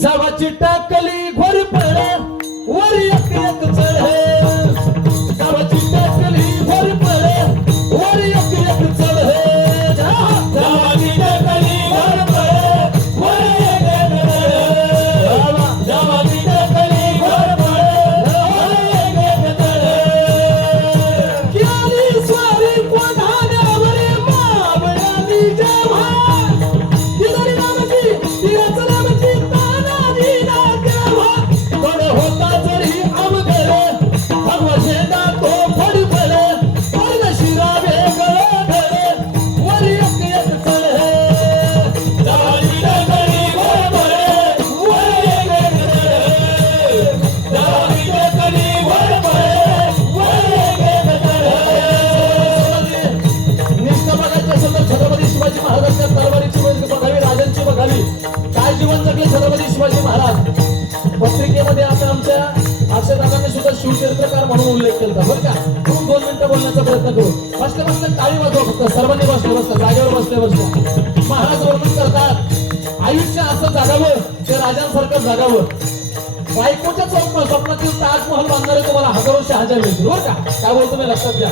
जावाची टाकली घोर पडा वर एक एक चढ. जावाची टाकली घोर पडा वर एक एक चढ. जावाची टाकली घोर पडा वर एक एक चढ. जावाची टाकली घोर पडा वर एक एक चढ. केली स्वारी कोणाल्यावरी मावळाली जेव्हा. म्हणून उल्लेख केला बरं का? म्हणून दोन मिनिटं बोलण्याचा प्रयत्न करू. बसले बसले टाळी वाजवा फक्त. सर्वांनी बसले बसले जागेवर बसले बसले महाराज वर्णन करतात. आयुष्य असं जागावं ते राजांसारखं जागावं. बायकोच्या स्वप्न स्वप्नातील ताजमहल बांधणारे तुम्हाला हजारो शहाजा मिळतील. बरं का? काय बोलतो मी लक्षात घ्या.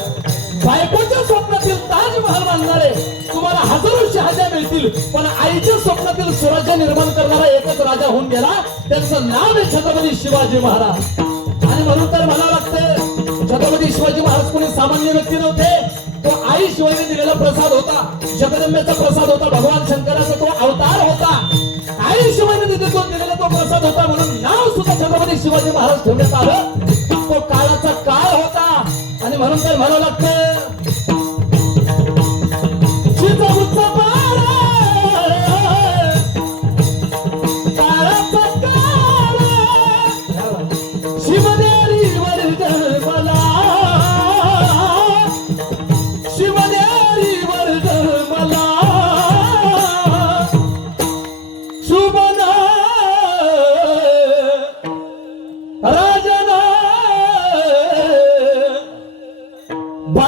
बायकोच्या स्वप्नातील ताजमहल बांधणारे तुम्हाला हजारो शहाजा मिळतील. पण आईच्या स्वप्नातील स्वराज्य निर्माण करणारा एकच राजा होऊन गेला. त्यांचं नाव आहे छत्रपती शिवाजी महाराज. आणि म्हणून तर मला वाटतं छत्रपती शिवाजी महाराज कोणी सामान्य व्यक्ती नव्हते. तो आई शिवाजी दिलेला प्रसाद होता. जगदंबेचा प्रसाद होता. भगवान शंकराचा तो अवतार होता. आई शिवाजी तिथे तो दिलेला तो प्रसाद होता म्हणून नाव सुद्धा छत्रपती शिवाजी महाराज ठेवण्यात आलं. तो काळाचा काळ होता. आणि म्हणून तर म्हणावं लागतं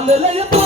Hallelujah.